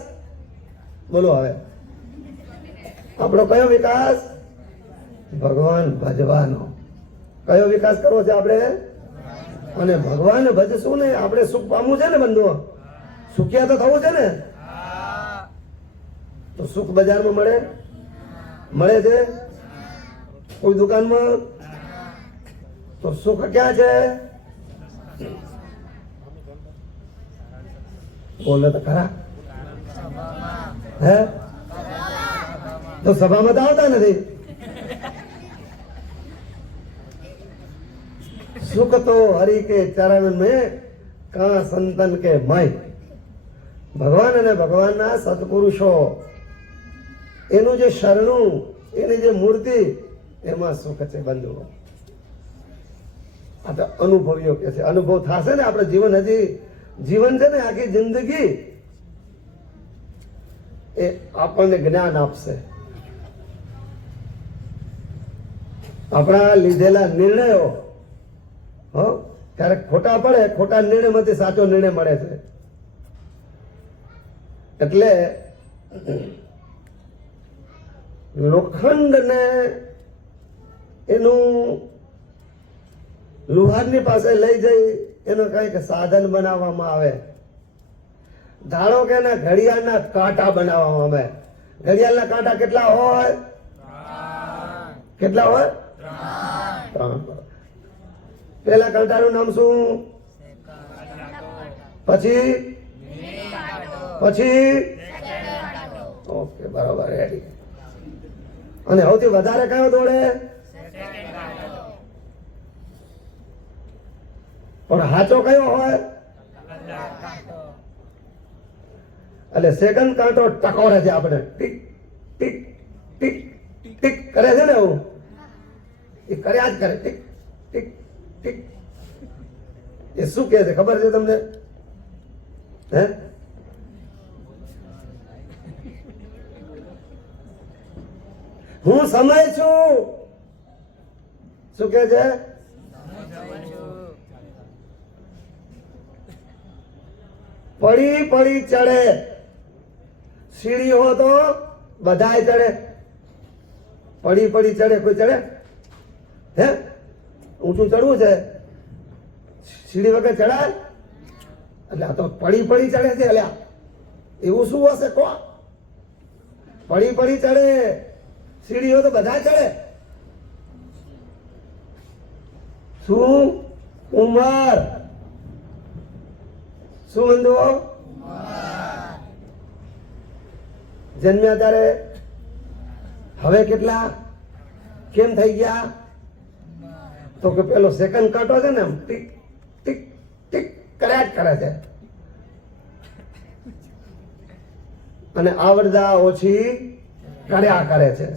બોલો. હવે આપણો કયો વિકાસ? ભગવાન ભજવાનો. કયો વિકાસ કરવો છે આપણે? અને ભગવાન ભજશું ને આપણે સુખ પામવું છે ને બંધુઓ. સુખિયા તો થવું છે ને. તો સુખ બજારમાં મળે? મળે છે કોઈ દુકાનમાં? તો સુખ ક્યાં છે? બોલે તો ખરા. હે? તો સભામાં તો આવતા નથી. સુખ તો હરિ કે ચરણ में કા સંતન કે મય. ભગવાન અને ભગવાનના સત્પુરુષો, એનું જે શરણું, એની જે મૂર્તિ, એમાં સુખ છે બંધુઓ. આ તો અનુભવીઓ કે છે. અનુભવ થશે ને આપણે જીવન, હજી જીવન છે ને, આખી જિંદગી એ આપણને જ્ઞાન આપશે. આપણા લીધેલા નિર્ણયો ક્યારેક ખોટા પડે, ખોટા નિર્ણયમાંથી સાચો નિર્ણય મળે છે. એટલે લોખંડને એનું લુહારની પાસે લઈ જઈ એનું કંઈક સાધન બનાવવામાં આવે. ધારો કે એના ઘડિયાળના કાંટા બનાવવામાં આવે. ઘડિયાળના કાંટા કેટલા હોય? કેટલા હોય? 3. પેલા કાંટાનું નામ શું? પછી ઓકે, બરાબર, રેડી. અને સૌથી વધારે કયો દોડે? પણ હાચો કયો હોય? એટલે સેકન્ડ કાંટો ટકોરે છે આપણે, ટીક ટીક ટીક ટીક કરે છે ને, એવું એ કર્યા જ કરે, ટીક ટીક ટીક. એ શું કહે છે ખબર છે તમને? હે? હું સમય છું. શું કહે છે? પડી પડી ચડે. સીડી હો તો બધાય ચડે. પડી પડી ચડે કોઈ ચડે? હે? ઊંચું ચડવું છે, સીડી વગર ચડાય? એટલે આ તો પડી પડી ચડે છે. અલ્યા એવું શું હશે કો? પડી પડી ચડે. સીડી હો તો બધા ચડે. શું? ઉંમર. શું બંધુઓ? જન્મ્યા ત્યારે હવે કેટલા કેમ થઈ ગયા? તો કે પેલો સેકન્ડ કાંટો છે ને, એમ ટીક ટીક ટીક કર્યા જ કરે છે. અને આવરદા ઓછી કર્યા કરે છે.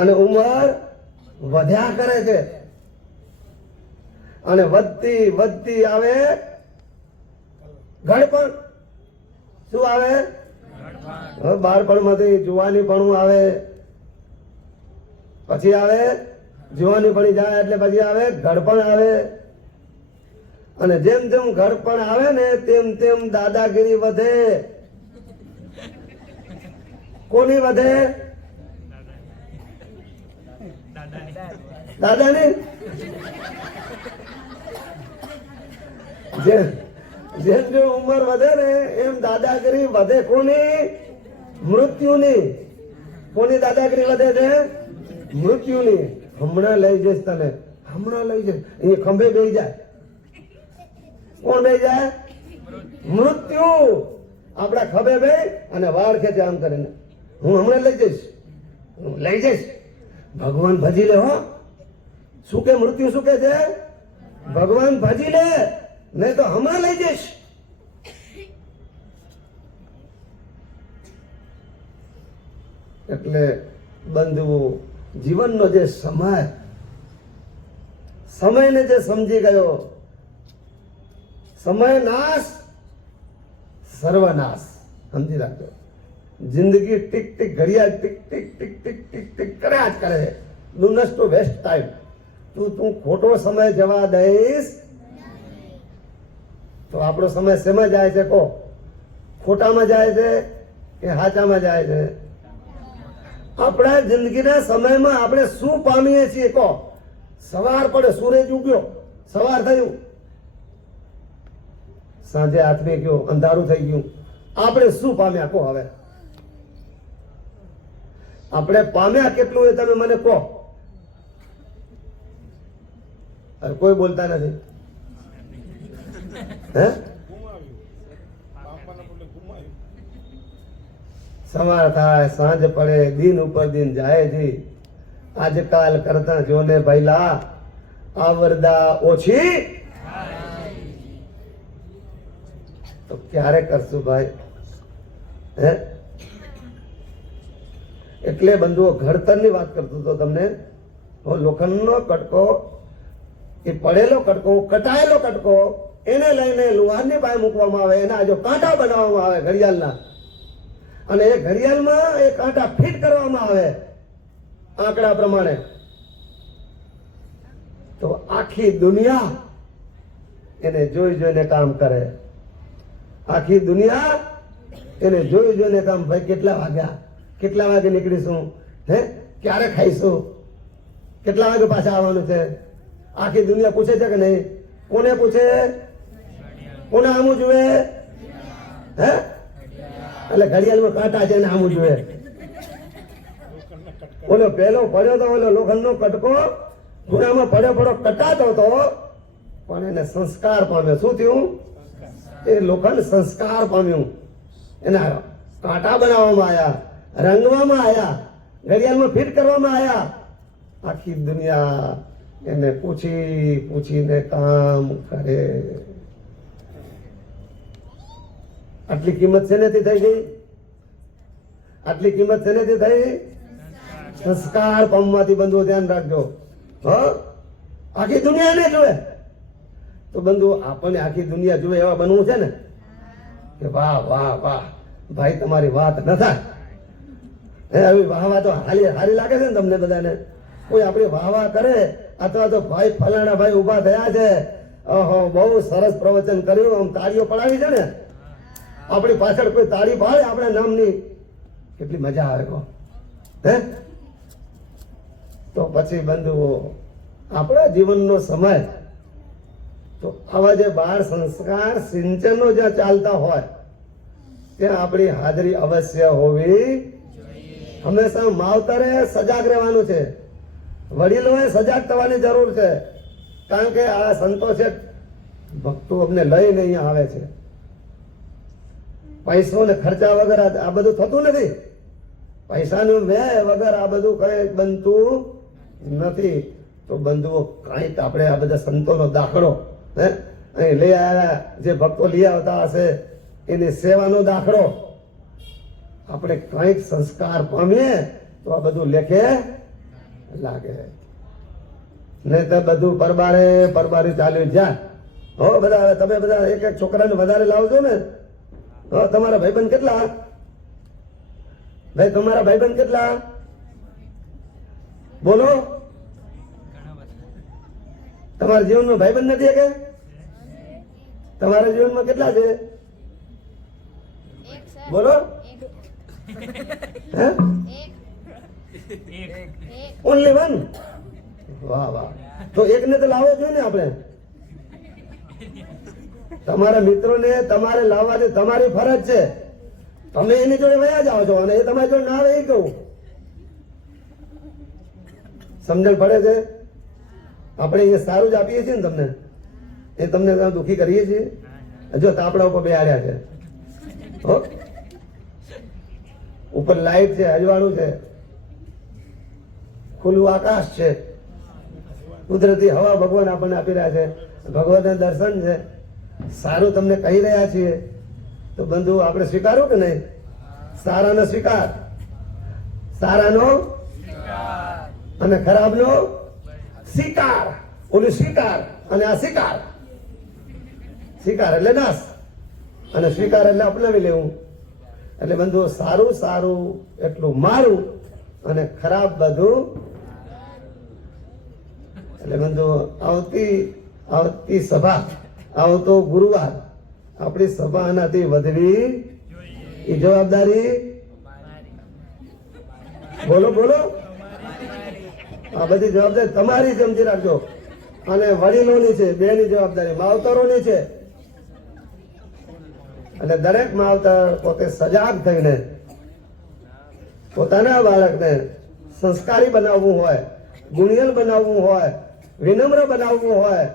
અને ઉંમર વધ્યા કરે છે. અને વધતી વધતી આવે ઘડપણ. શું આવે? બાળપણમાંથી જુવાનીપણું આવે, પછી આવે જુવાનીપણી જાય એટલે પછી આવે ઘડપણ આવે. અને જેમ જેમ ઘડપણ આવે ને તેમ તેમ દાદાગીરી વધે. કોની વધે? દાદાની. જેમ જેમ ઉંમર વધે ને એમ દાદાગીરી વધે. કોની? મૃત્યુની. કોની દાદાગીરી વધે છે? મૃત્યુની. હમણાં લઈ જઈશ તને, હમણાં લઈ જઈશ. અહીંયા ખંભે બેસી જાય. કોણ બેસી જાય? મૃત્યુ. આપણા ખભે બે અને વાળ ખેંચે આમ કરીને, હું હમણાં લઈ જઈશ, હું લઈ જઈશ. ભગવાન ભજી લે હો. શું કે મૃત્યુ શું કે છે? ભગવાન ભજી લે, નહીં તો હમણાં લઈ જઈશ. એટલે બંધુઓ, જીવનનો જે સમયને જે સમજી ગયો, સમય નાશ સર્વનાશ. સમજી રાખજો. જિંદગી ટીક ટીક ઘડિયાળ tick tick tick tick tick tick કર્યા જ કરે છે. Do not to waste time. તું ખોટો સમય જવા દઈશ તો આપણો સમય શેમાં જાય છે? કહો, ખોટામાં જાય છે કે સાચામાં જાય છે? આપણા જિંદગીના સમયમાં આપણે શું પામીએ છીએ? કહો. સવાર પડે, સૂરજ ઉગ્યો, સવાર થયું, સાંજે આથમી ગયો, અંધારું થઈ ગયું. આપણે શું પામ્યા? કહો. હવે આપણે પામ્યા કેટલું એ તમે મને કહો. કોઈ બોલતા નથી. હે? સવાર થાય, સાંજ પડે, દિન ઉપર દિન જાય જી. આજકાલ કરતા જોને ભૈલા આવરદા ઓછી. તો ક્યારે કરશું ભાઈ? હે? એટલે બંધુઓ, ઘડતરની વાત કરતો હતો તમને. લોખંડનો કટકો, એ પડેલો કટકો, કટાયેલો કટકો, એને લઈને લુહારની પાસે મૂકવામાં આવે. એના જો કાંટા બનાવવામાં આવે ઘડિયાળના, અને એ ઘડિયાળમાં એ કાંટા ફિટ કરવામાં આવે આંકડા પ્રમાણે, તો આખી દુનિયા એને જોઈ જોઈને કામ કરે. આખી દુનિયા એને જોઈ જોઈને કામ. ભાઈ કેટલા વાગ્યા? કેટલા વાગે નીકળીશું? હે? ક્યારે ખાઈશું? કેટલા વાગે પાછા આવવાનું છે? આખી દુનિયા પૂછે છે કે નહીં? કોને પૂછે? કોને આમું જુએ? હે? એટલે ઘડિયાળમાં કાંટા છે ને આમું જુએ. ઓલો પેલો પડ્યો તો ઓલો લોખંડનો કટકો ખૂણામાં પડ્યો કટાતો હતો, પણ એને સંસ્કાર પામ્યો. શું થયું? એ લોખંડ સંસ્કાર પામ્યું. એના કાંટા બનાવવામાં આવ્યા, રંગવામાં આવ્યા, ઘડિયાળમાં ફિટ કરવામાં આવ્યા. આખી દુનિયા એને પૂછીને કામ કરે. આટલી કિંમત શેનાથી થઈ ગઈ? આટલી કિંમત શેનાથી થઈ? સંસ્કાર પામવાથી. બંધુઓ ધ્યાન રાખજો. આખી દુનિયાને જોવે તો બંધુઓ આપણને આખી દુનિયા જોવે એવા બનવું છે ને કે વાહ વાહ વાહ ભાઈ તમારી વાત ન થાય. આવી વાહ તો હારી લાગે છે ને તમને બધાને? કોઈ આપણી વાહ કરે અથવા તો ભાઈ ફલાણા ભાઈ ઉભા થયા છે, ઓહો બહુ સરસ પ્રવચન કર્યું, આમ તાળીઓ પડાવી છે ને, આપણી પાછળ કોઈ તાળી પાડે આપણા નામની, કેટલી મજા આવે કહો. હે? તો પછી બંધુઓ આપણા જીવનનો સમય તો આવા જે બાળ સંસ્કાર સિંચનો જ્યાં ચાલતા હોય ત્યાં આપણી હાજરી અવશ્ય હોવી. હંમેશા માવતરે સજાગ રહેવાનું છે, વડીલોએ સજાગ થવાની જરૂર છે. કારણ કે આ સંતો છે ભક્તો અમને લઈને અહીંયા આવે છે. પૈસો ને ખર્ચા વગર આ બધું થતું નથી. પૈસાનું વ્યય વગર આ બધું કઈ બનતું નથી. તો બંધુઓ કંઈક આપણે આ બધા સંતોનો દાખલો અહીં લઈ આવ્યા, જે ભક્તો લઈ આવતા હશે એની સેવાનો દાખલો આપણે કંઈક સંસ્કાર પામીએ તો આ બધું લેખે લાગે. નહીં તો બધું પરબારે ચાલ્યું જાય. હો બધા તમે બધા એક છોકરાને વધારે લાવજો ને. તમારા ભાઈબંધ કેટલા? ભાઈ તમારા ભાઈબંધ કેટલા? બોલો. તમારા જીવનમાં ભાઈબંધ નથી કે? તમારા જીવનમાં કેટલા છે? બોલો. Only one? વાહ વાહ. તો એકને તો લાવવો જોઈએ ને આપણે. તમારા મિત્રોને તમારે લાવવાની તમારી ફરજ છે. તમે એની જોડે વયા જાઓ છો અને એ તમારી જોડે ના આવે એ કહું. સમજણ પડે છે? આપણે અહીંયા સારું જ આપીએ છીએ ને તમને, એ તમને દુઃખી કરીએ છીએ? જો તાપડા ઉપર બેહાડ્યા છે, ઉપર લાઈટ છે, અજવાળું છે, ખુલ્લું આકાશ છે, કુદરતી હવા ભગવાન આપણને આપી રહ્યા છે, ભગવાનના દર્શન છે, સારું તમને કહી રહ્યા છીએ. તો બંધુ આપણે સ્વીકારો કે નહીં? સારાનો સ્વીકાર, સારાનો અને ખરાબનો સ્વીકાર. ઓલું સ્વીકાર અને આ સ્વીકાર. સ્વીકાર એટલે નાશ અને સ્વીકાર એટલે અપનાવી લેવું. એટલે બંધુ સારું સારું એટલું મારું અને ખરાબ બધું. એટલે બંધુ આવતી સભા, આવતો ગુરુવાર આપણી સભા આનાથી વધવી એ જવાબદારી. બોલો બોલો. આ બધી જવાબદારી તમારી સમજી રાખજો. અને વડીલોની છે, બેની જવાબદારી માવતરોની છે. એટલે દરેક માવતર પોતે સજાગ થઈને પોતાના બાળકને સંસ્કારી બનાવવું હોય, ગુણિયલ બનાવવું હોય, વિનમ્ર બનાવવું હોય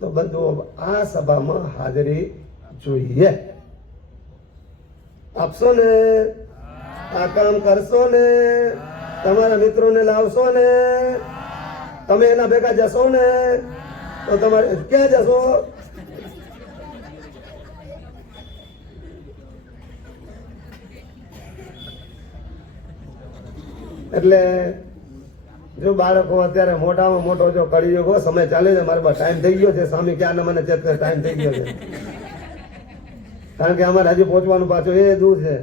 તો બધું આ સભામાં હાજરી જોઈએ. આપશો ને? આ કામ કરશો ને? તમારા મિત્રોને લાવશો ને? તમે એના ભેગા જશો ને? તો તમારે ક્યાં જશો? એટલે જો બાળકો અત્યારે મોટામાં મોટો જો કરી ગયો સમય ચાલે છે, મારે ટાઈમ થઈ ગયો છે. સ્વામી ક્યાં મને ચેક કરે ટાઈમ થઈ ગયો છે. કારણ કે અમારે હજી પહોંચવાનું પાછું એ દૂર છે.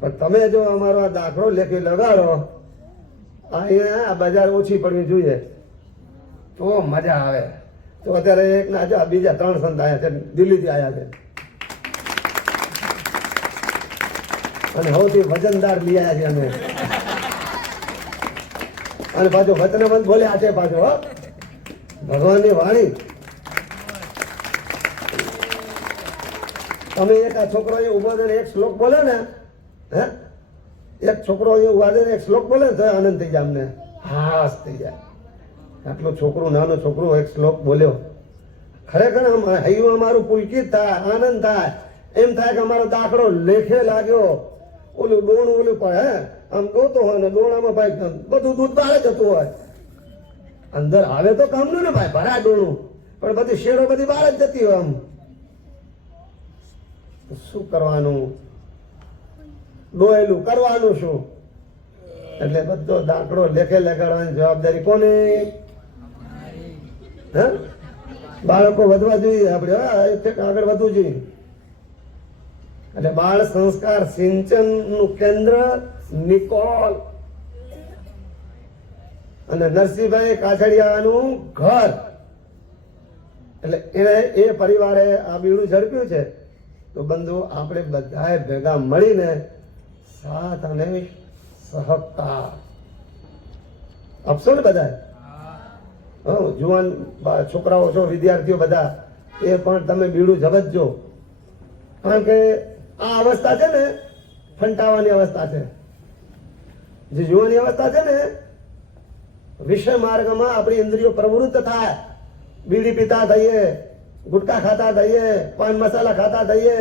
પણ તમે જો અમારો આ દાખલો લેખી લગાડો, અહીંયા બજાર ઓછી પડવી જોઈએ તો મજા આવે. તો અત્યારે એક ના બીજા 3 સંત આવ્યા છે, દિલ્હીથી આવ્યા છે અને સૌથી વજનદાર લઈ આવ્યા છે અમે. અને પાછો વચનામંત બોલ્યા છે પાછો. ભગવાનની વાણી તમે એક આ છોકરો અહીં ઉભો થઈને એક શ્લોક બોલે ને, હે, એક છોકરો અહીં ઉભા થઈને એક શ્લોક બોલે ને તો આનંદ થઈ જાય અમને, હાસ થઈ જાય. આટલું છોકરું, નાનું છોકરું એક શ્લોક બોલ્યો, ખરેખર આમ હૈયું અમારું પુલકિત થાય, આનંદ થાય, એમ થાય કે અમારો દાખલો લેખે લાગ્યો. ઓલું ડોણું ઓલું પણ હે આમ ગોતો હોય ને ડોણામાં ભાઈ બધું દૂધ બહાર જતું હોય, અંદર આવે તો કામનું ને ભાઈ, ભરાય ડોણું પણ બધી શેરો બધી બહાર જ જતી હોય. આમ શું કરવાનું, ડોયેલું કરવાનું શું? એટલે બધો દાખલો લેખે લગાડવાની જવાબદારી કોની? હે, બાળકો વધવા જોઈએ આપણે, આગળ વધવું જોઈએ. એટલે બાળ સંસ્કાર સિંચન નું કેન્દ્ર નિકોલ અને નરસિંહભાઈ કાછડિયાનું ઘર. એટલે એ પરિવારે આ બીડું ઝડપ્યું છે. તો બંધુ આપણે બધાએ ભેગા મળીને સાથ અને સહકાર આપશો ને બધા. જુવાન છોકરાઓ છો, વિદ્યાર્થીઓ બધા, એ પણ તમે બીડું ઝબકજો. કારણ કે આ અવસ્થા છે ને ફંટાવાની અવસ્થા છે. જે જુવાની અવસ્થા છે ને, વિષય માર્ગમાં આપણી ઇન્દ્રિયો પ્રવૃત્ત થાય, બીડી પીતા થઈએ, ગુટકા ખાતા થઈએ, પાન મસાલા ખાતા થઈએ.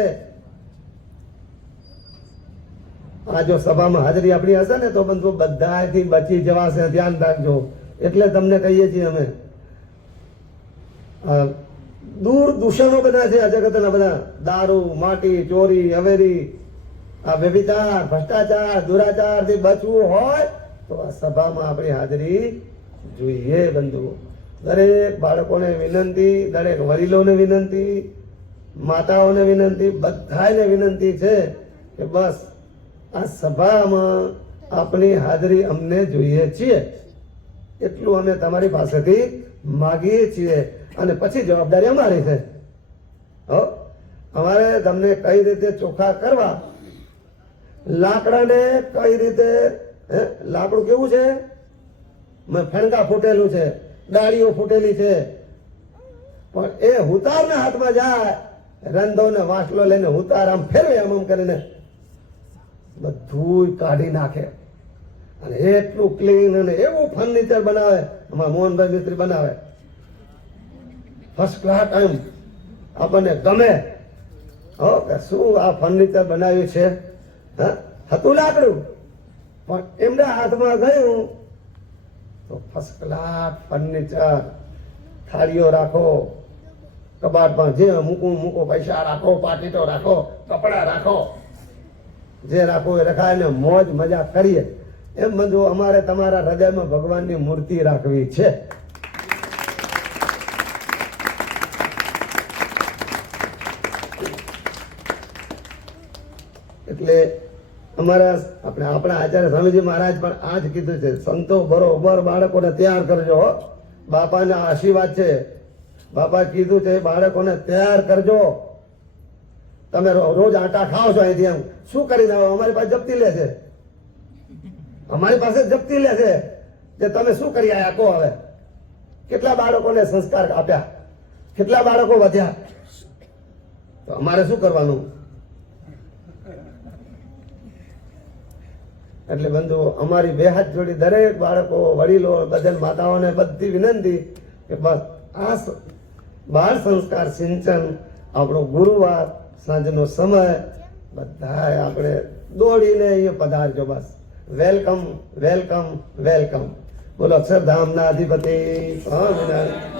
આ જો સભામાં હાજરી આપણી હશે ને તો બંધુ બધાથી બચી જવાશે, ધ્યાન રાખજો. એટલે તમને કહીએ છીએ અમે, દૂર દૂષણો બધા છે આ જગતના, બધા દારૂ, માટી, ચોરી, અવેરી, આ વ્યભિચાર, ભ્રષ્ટાચાર, દુરાચાર થી બચવું હોય તો આ સભામાં આપણી હાજરી જોઈએ. બંધુ દરેક બાળકોને વિનંતી, દરેક વડીલોને વિનંતી, માતાઓને વિનંતી, બધાને વિનંતી છે કે બસ આ સભામાં આપની હાજરી અમને જોઈએ છીએ, એટલું અમે તમારી પાસેથી માગીએ છીએ. અને પછી જવાબદારી અમારી છે. અમારે તમને કઈ રીતે ચોખ્ખા કરવા, લાકડાને કઈ રીતે, લાકડું કેવું છે, ફણકા ફૂટેલું છે, ડાળીઓ ફૂટેલી છે, પણ એ હુતારના હાથમાં જાય, રંધો ને વાસલો લઈને હુતાર આમ ફેરવે, આમ કરીને બધું કાઢી નાખે. અને એટલું ક્લીન અને એવું ફર્નિચર બનાવે, અમારા મોહનભાઈ મિસ્ત્રી બનાવે, ફર્સ્ટ ક્લાસ. એમ આપણને ગમે કે શું આ ફર્નિચર બનાવ્યું છે. હતું લાકડું પણ એમના હાથમાં ગયું તો ફર્સ્ટ ક્લાસ ફર્નિચર. થાળીઓ રાખો, કબાટમાં જે મૂકો, પૈસા રાખો, પાકીટો રાખો, કપડા રાખો, જે રાખો એ રખાય ને મોજ મજા કરીએ. એમ બધું અમારે તમારા હૃદયમાં ભગવાનની મૂર્તિ રાખવી છે. એટલે અમારા આપણા આચાર્ય સ્વામીજી મહારાજ પણ આ જ કીધું છે, સંતો બરોબર બાળકોને તૈયાર કરજો. બાપાના આશીર્વાદ છે. બાપા કીધું છે બાળકોને તૈયાર કરજો. તમે રોજ આટા ખાઓ છો અહીંથી, એમ શું કરીને આવો? અમારી પાસે જપ્તી લે છે, અમારી પાસે જપ્તી લે છે કે તમે શું કરી આયા કહો. હવે કેટલા બાળકોને સંસ્કાર આપ્યા, કેટલા બાળકો વધ્યા, તો અમારે શું કરવાનું? એટલે બંધુ અમારી બે હાથ જોડી દરેક બાળકો, વડીલો, બધા માતાઓને બધી વિનંતી કે બસ આ બાળ સંસ્કાર સિંચન આપણો ગુરુવાર સાંજનો સમય બધા આપણે દોડીને અહીંયા પધારજો. બસ વેલકમ, વેલકમ, વેલકમ. બોલો અક્ષરધામના અધિપતિ સ્વામિનારાયણ.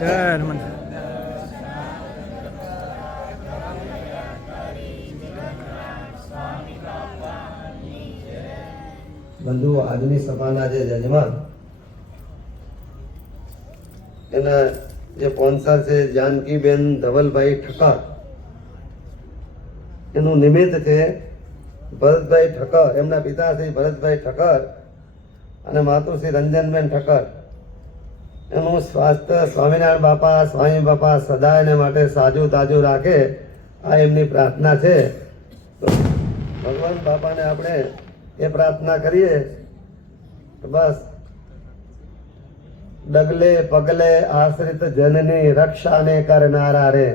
જય હનુમાન. બંધુ આજની સભાના જે જજમાન, એના જે સ્પોન્સર છે જાનકીબેન ધવલભાઈ ઠક્કર, એનું નિમિત્ત છે ભરતભાઈ ઠક્કર, એમના પિતા શ્રી ભરતભાઈ ઠક્કર અને માતુશ્રી રંજનબેન ઠક્કર. એનું સ્વાસ્થ્ય સ્વામિનારાયણ બાપા, સ્વામી બાપા સદાયને માટે સાજુ તાજુ રાખે આ એમની પ્રાર્થના છે. તો ભગવાન બાપાને આપણે એ પ્રાર્થના કરીએ કે બસ ડગલે પગલે આશ્રિત જનની રક્ષાને કરનારા રે,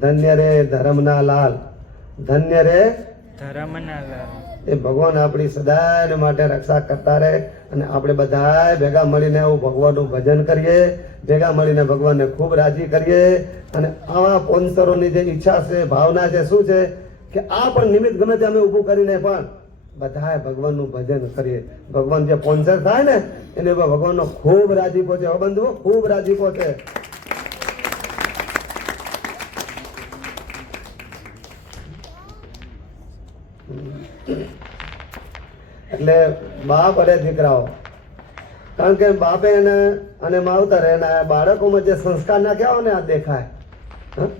ધન્ય રે ધર્મના લાલ, ધન્ય રે ધર્મના લાલ. એ ભગવાન આપણી સદાય માટે રક્ષા કરતા રહે. અને આપણે બધા ભેગા મળીને આવું ભગવાનનું ભજન કરીએ, ભેગા મળીને ભગવાનને ખૂબ રાજી કરીએ. અને આવા સ્પોન્સરોની જે ઈચ્છા છે, ભાવના છે, શું છે કે આ પણ નિમિત્ત ગમે તે અમે ઊભું કરીને પણ બધાએ ભગવાનનું ભજન કરીએ. ભગવાન જે સ્પોન્સર થાય ને એને ભગવાનનો ખૂબ રાજીપો છે. હવે બંધુઓ ખૂબ રાજીપો છે. એટલે બાપ અને દીકરાઓ, કારણ કે બાપે એને અને માવતરે એના બાળકોમાં જે સંસ્કાર નાખ્યા હોય ને આ દેખાય. હં?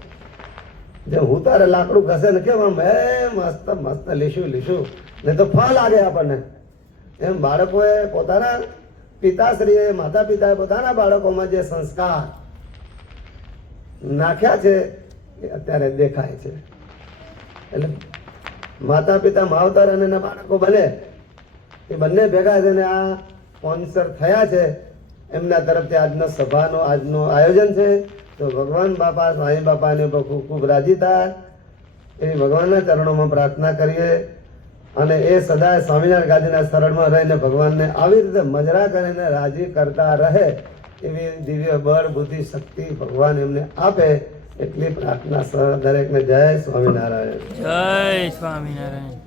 જે હું તારે લાકડું ઘસે ને કેમ આમ મસ્ત મસ્ત લીશું ને તો ફળ લાગે આપણને. એમ બાળકોએ પોતાના પિતાશ્રીએ, માતા પિતાએ પોતાના બાળકોમાં જે સંસ્કાર નાખ્યા છે એ અત્યારે દેખાય છે. એટલે માતા પિતા માવતર અને એના બાળકો બને એ બંને ભેગા થઈને આ સ્પોન્સર થયા છે. એમના તરફથી આજનો સભાનો આજનું આયોજન છે. તો ભગવાન બાપા, સાંઈ બાપાને ખૂબ ખૂબ રાજી થાય એવી ભગવાનના ચરણોમાં પ્રાર્થના કરીએ. અને એ સદાય સ્વામિનારાયણ ગાદીના શરણમાં રહીને ભગવાનને આવી રીતે મજરા કરીને રાજી કરતા રહે એવી દિવ્ય બળ, બુદ્ધિ, શક્તિ ભગવાન એમને આપે એટલી પ્રાર્થના સહ દરેકને. જય સ્વામિનારાયણ. જય સ્વામિનારાયણ.